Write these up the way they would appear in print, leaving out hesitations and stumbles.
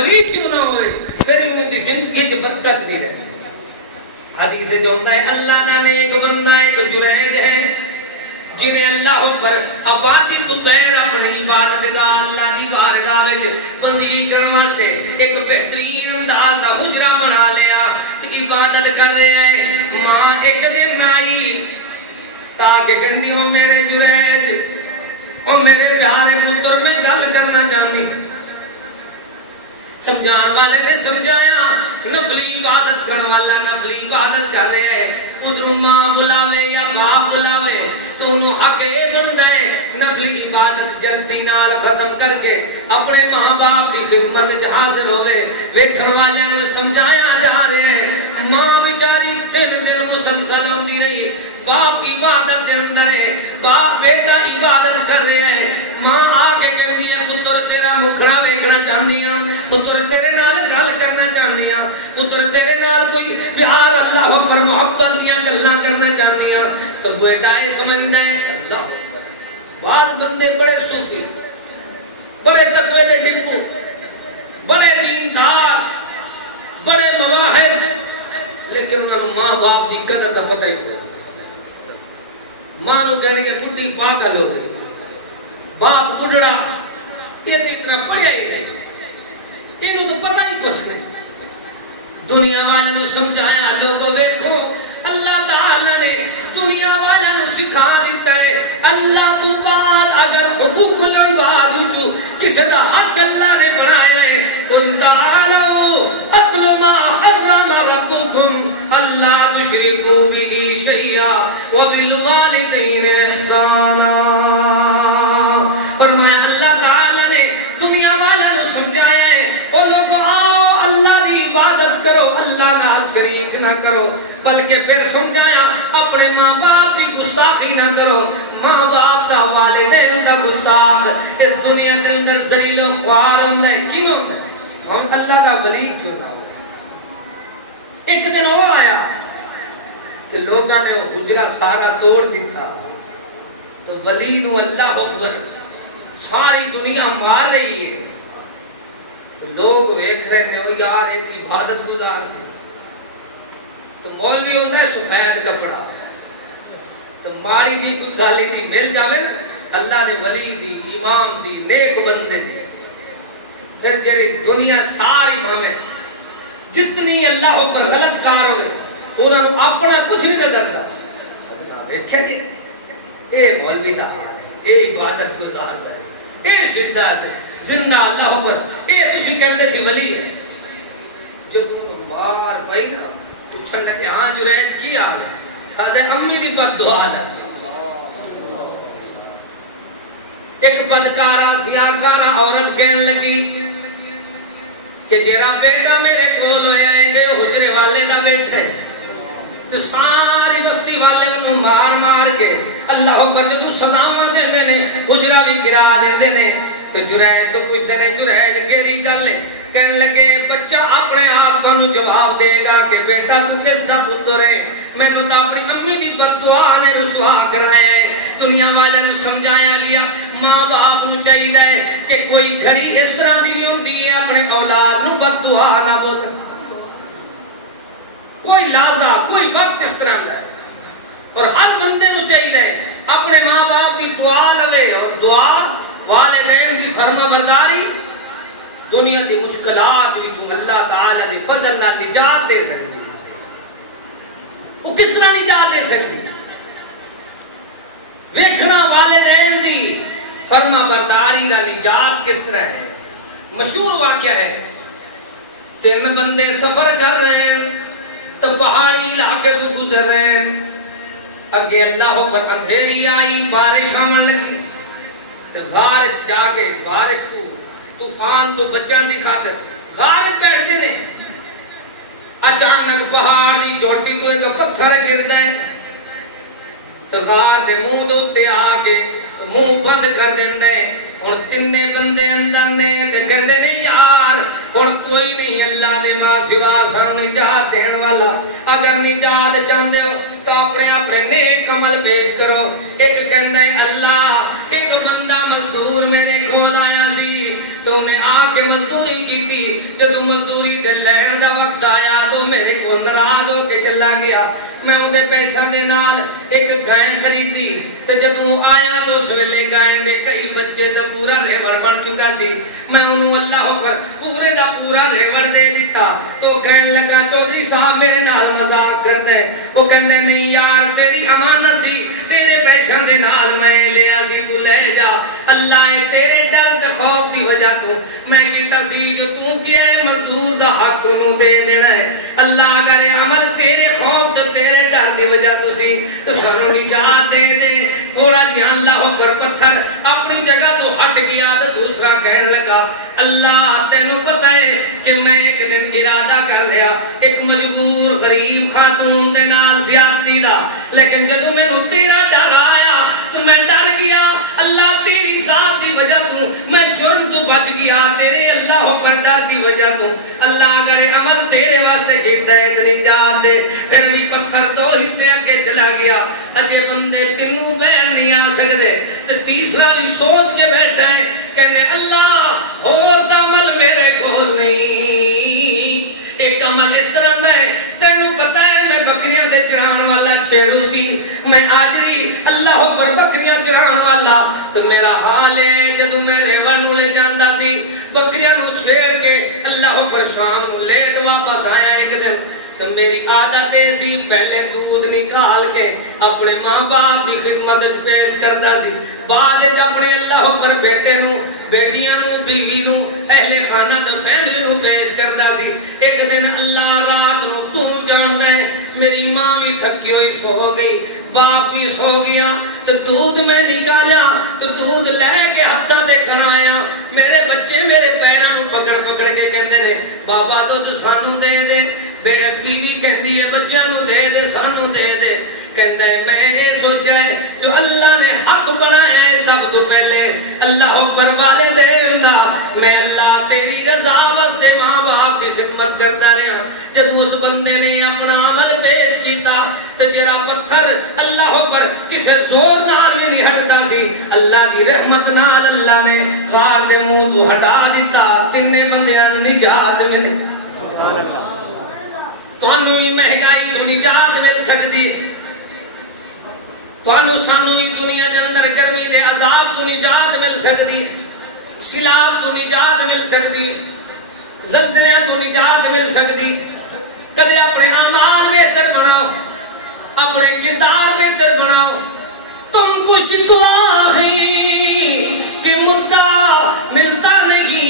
ولی کیوں نہ ہوئے پھر ان کی زندگی کی برکت نہیں رہی. حدیث جو ہوتا ہے اللہ دا نیک بندہ ایک جریج ہے جنہیں اللہ پر آبادی تو بیر اپنی عبادت گاہ اللہ دی بارگاہ وچ بندگی کرنے واسطے ایک بہترین انداز دا حجرہ بنا لیا تو عبادت کر رہے ہیں. ماں ایک دن آئی تاکہ کہندی ہو میرے جریج او میرے پیارے پتر میں گل کرنا چاہتی. سمجھان والے نے سمجھایا نفلی عبادت کرنے والا نفلی عبادت کر رہے ہیں. ادھر ماں بلاوے یا باپ بلاوے تو انہوں حق یہ بنتا ہے نفلی عبادت جلدی نال ختم کر کے اپنے ماں باپ کی خدمت حاضر ہوئے. ویکھن والے نے سمجھایا جا رہے ہیں ماں بیچاری 3 دن مسلسل ہوتی رہی باپ عبادت دے اندر ہے باپ بیٹا عبادت کر رہا ہے. ماں آ کے کہندی ہے پتر تیرا مکھڑا ویکھنا چاہندی ہاں پتر تیرے نال گل کرنا چاہندی ہاں پتر تیرے نال کوئی پیار اللہ پر محبت دیاں گلاں کرنا چاہندی ہاں. تو بیٹا یہ سمجھدا ہے بعض بندے بڑے صوفی بڑے تقوی دے ٹپو بڑے دیندار بڑے مواہب لیکن انہوں نے ماں باپ دی قدر دا پتہ ہی نہیں. ماں نو کہنے کہ بڈھی پاگل ہو گئی باپ بڈڑا یہ تو اتنا پڑھیا ہی نہیں انہوں تو پتہ ہی کچھ نہیں. دنیا والے نو سمجھایا لوگوں ویکھو اللہ تعالیٰ نے دنیا والے نو سکھا دیتا ہے اللہ تو بعد اگر حقوق العباد وچوں کسی دا حق اللہ نے بنایا ہے قل تعالوا اتل ما حرم ربکم اللہ تشرکوا به شیئا وبالوالدین احسانا. فرمایا اللہ تعالیٰ نے دنیا والوں نے سمجھایا ہے وہ لوگ آؤ اللہ دی عبادت کرو اللہ نال شریک نہ کرو بلکہ پھر سمجھایا اپنے ماں باپ دی گستاخی نہ کرو. ماں باپ دا والدین دا گستاخ اس دنیا کے اندر ذلیل و خوار ہوندا ہے کیوں ہوندا ہے ہم اللہ دا ولی کیوں نہ ہو. ایک دن وہ آیا کہ لوگوں نے وہ حجرہ سارا توڑ دیتا تو ولی نو اللہ اکبر ساری دنیا مار رہی ہے تو لوگ ویکھ رہے ہیں وہ یار یہ عبادت گزار سی. تو مولوی ہوتا ہے سفید کپڑا تو ماڑی دی کوئی گالی دی مل جاوے نا اللہ دے ولی دی امام دی نیک بندے دی پھر جڑی دنیا ساری بھاویں جتنی اللہ پر غلط کار ہو گئے انہوں نے اپنا کچھ نہیں نظر دا ویکھیا جی اے مولوی دا اے عبادت گزار دا اے زندہ اللہ پر اے تسی کہندے سی ولی ہے. جدوں مار پئی نا پوچھن لگے ہاں جریج کی حال ہے آدھے امی دی بد دعا لگی. ایک بدکارا سیاکارا عورت کہنے لگی کہ جیرا بیٹا میرے کول ہویا ہے اے حجرے والے دا بیٹا ہے تو ساری بستی والے انہوں مار مار کے اللہ اکبر جدو سزاواں دیندے نے حجرہ بھی گرا دیندے نے. تو جریج تو پوچھتے نے جریج کیڑی گل ہے کہنے لگے بچہ اپنے آپ کو جواب دے گا کہ بیٹا تو کس دا پتر ہے میں نے تو اپنی امی دی بد دعا نے رسوا کرایا ہے. دنیا والے نے سمجھایا گیا ماں باپ نو چاہیے کہ کوئی گھڑی اس طرح دی ہوندی ہے اپنے اولاد نو بد دعا نہ بول کوئی لازہ کوئی وقت اس طرح دا ہے اور ہر بندے نو چاہیے اپنے ماں باپ کی دعا لوے اور دعا والدین دی فرما برداری دنیا دی مشکلات وچوں اللہ تعالی دی فضل نال نجات دے سکتی. وہ کس طرح نجات دے سکتی ویکھنا والدین دی فرما برداری دا نجات کس طرح ہے. مشہور واقعہ ہے 3 بندے سفر کر رہے ہیں تو پہاڑی علاقے تو گزر رہے ہیں اگے اللہ پر اندھیری آئی بارش آمن لگی تو غار جا کے بارش طوفان تو بچان دی خاطر غار بیٹھتے نے اچانک پہاڑ دی چوٹی تو ایک پتھر گردا ہے تو غار دے منہ دے اوتے آ کے منہ بند کر دیندے ہن 3 بندے اندر نے تے کہندے نے یار ہن کوئی نہیں اللہ دے ماں سوا سن نجات دین والا اگر نجات چاہندے ہو تو اپنے نیک عمل پیش کرو. ایک کہندا ہے اللہ ایک بندہ مزدور میرے کھول آیا سی تو نے آ کے مزدوری کی کی جدو مزدوری دے لین دا وقت آیا تو میرے کو ناراض ہو کے چلا گیا میں اندے پیسہ دے نال ایک گائے خریدی تے جدو آیا تو اس ویلے گائے دے کئی بچے تے پورا ریوڑ بن چکا سی میں انہوں اللہ پر پورے دا پورا ریوڑ دے دیتا تو کہنے لگا چودھری صاحب میرے نال مذاق کر دے وہ کہندے نہیں یار تیری امانت سی تیرے پیسہ دے نال میں لیا سی تو لے جا اللہ تیرے ڈر تے خوف دی وجہ تو میں کیتا سی جو تو کیا ہے مزدور دا حق انہوں دے دینا ہے اللہ اگر عمل تیرے خوف تے تیرے ڈر دی وجہ تو سی تو سانو نجات دے دے تھوڑا جہاں اللہ پر پتھر اپنی جگہ تو ہٹ گیا تو دوسرا کہنے لگا اللہ تینوں پتہ ہے کہ میں ایک دن ارادہ کر لیا ایک مجبور غریب خاتون دے نال زیادتی دا لیکن جدو میں تیرا ڈر آیا تو میں ڈر گیا اللہ تیری ذات دی وجہ تو میں جرم تو بچ گیا تیرے اللہ پر ڈر دی وجہ تو اللہ اگر عمل تیرے واسطے کیتا ہے اتنی جات دے پھر بھی پتھر دو حصے اگے چلا گیا اجے بندے تینوں بیر نہیں آ سکتے تو تیسرا بھی سوچ کے بیٹھا ہے کہنے اللہ اور عمل میرے کو نہیں ایک عمل اس طرح دا ہے تینوں پتہ ہے میں بکریاں دے چران والا چھیڑو سی میں آجری اللہ پر بکریاں چران والا تو میرا حال ہے جدو میں ریوڑ نو لے جانتا سی بکریاں نو چھیڑ کے اللہ پر شام نو لیٹ واپس آیا ایک دن تو میری عادت سی پہلے دودھ نکال کے اپنے ماں باپ دی خدمت پیش کرتا سی بعد اپنے اللہ پر بیٹے نو بیٹیاں نو بیوی نو اہل خانہ تے فیملی نو پیش کردا سی ایک دن اللہ رات نو تو جاندا ہے میری ماں بھی تھکی ہوئی سو گئی باپ بھی سو گیا تو دودھ میں نکالا تو دودھ لے کے ہتھاں تے کھڑایا میرے بچے میرے پیراں نو پکڑ پکڑ کے کہندے نے بابا دودھ سانو دے دے بیوی کہندی ہے بچیاں نو دے دے سانو دے دے کہندا ہے میں یہ سوچا ہے جو اللہ نے حق بنایا ہے سب تو پہلے اللہ اکبر والدین دا میں اللہ تیری رضا واسطے ماں باپ کی خدمت کرتا رہا جب اس بندے نے اپنا عمل پیش کیتا تو جرا پتھر اللہ پر کسے زور نال بھی نہیں ہٹتا سی اللہ دی رحمت نال اللہ نے غار دے منہ تو ہٹا دیتا تینے بندیاں نجات مل سبحان اللہ تانوں ہی مہنگائی تو نجات مل سکتی ہے تانوں سانوں ہی دنیا دے اندر گرمی دے عذاب تو نجات مل سکتی ہے سیلاب تو نجات مل سکتی ہے زلزلے تو نجات مل سکتی کدے اپنے اعمال بہتر بناؤ اپنے کردار بہتر بناؤ تم کو شکوا ہے کہ مدعا ملتا نہیں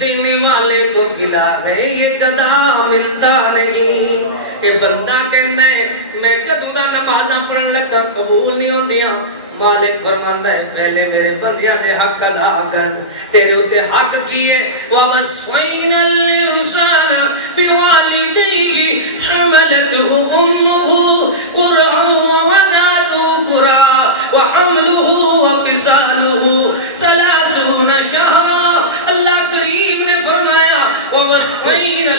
دینے والے کو گلا ہے یہ گدا ملتا نہیں یہ بندہ کہتا ہے میں کدوں دا نمازاں پڑھن لگا قبول نہیں ہوندیاں مالک فرماندا ہے پہلے میرے بندیاں دے حق ادا کر تیرے اوتے حق کی ہے وَوَصَّيْنَا الْإِنسَانَ بِوَالِدَيْهِ حَمَلَتْهُ أُمُّهُ كُرْهًا وَوَضَعَتْهُ كُرْهًا وَحَمْلُهُ وَفِصَالُهُ 30 شهرا اللہ کریم نے فرمایا وَوَصَّيْنَا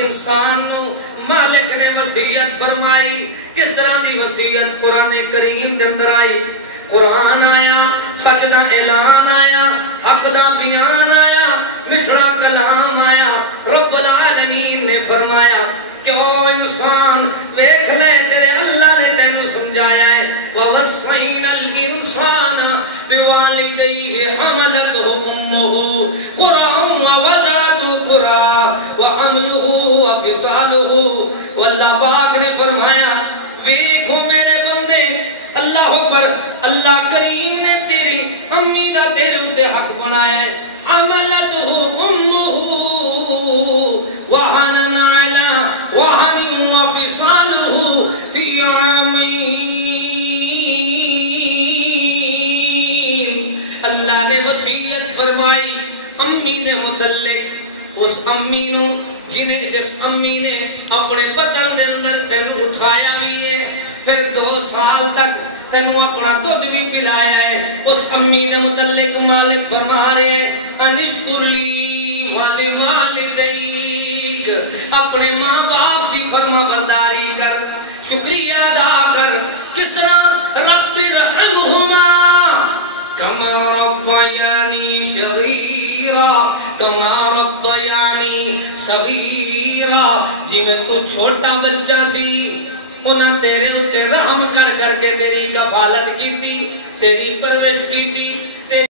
انسان نو مالک نے وصیت فرمائی کس طرح دی وصیت قرآن کریم دے اندر آئی قرآن آیا سچ دا اعلان آیا حق دا بیان آیا مٹھڑا کلام آیا رب العالمین نے فرمایا کہ او انسان ویکھ لے تیرے اللہ نے تینوں سمجھایا ہے وَوَصَّيْنَا الْإِنسَانَ بِوَالِدَيْهِ حَمَلَتْهُ أُمُّهُ كُرْهًا وَوَضَعَتْهُ كُرْهًا وَحَمْلُهُ وَفِصَالُهُ واللہ پاک نے فرمایا ویکھو میرے بندے اللہ پر اللہ کریم نے تیری امی دا تیرے اوتے حق بنایا ہے حملتہ امہ وحنن علی وحن وفصالہ فی عامین اللہ نے وصیت فرمائی امی دے متعلق اس امی نو جس امی نے اپنے بدن دے اندر تینوں اٹھایا بھی ہے پھر 2 سال تک تینوں اپنا دودھ بھی پلایا ہے اس امی نے متعلق مالک فرما رہے ہیں انشکر لی ولوالدیک اپنے ماں باپ کی فرما برداری کر شکریہ ادا کر کس طرح رب ارحمہما کما ربیانی صغیرا کما ربیانی صغیرا، جی میں تو چھوٹا بچہ سی انہاں تیرے اتے رحم کر کر کے تیری کفالت کی تھی، تیری پرورش کی تھی،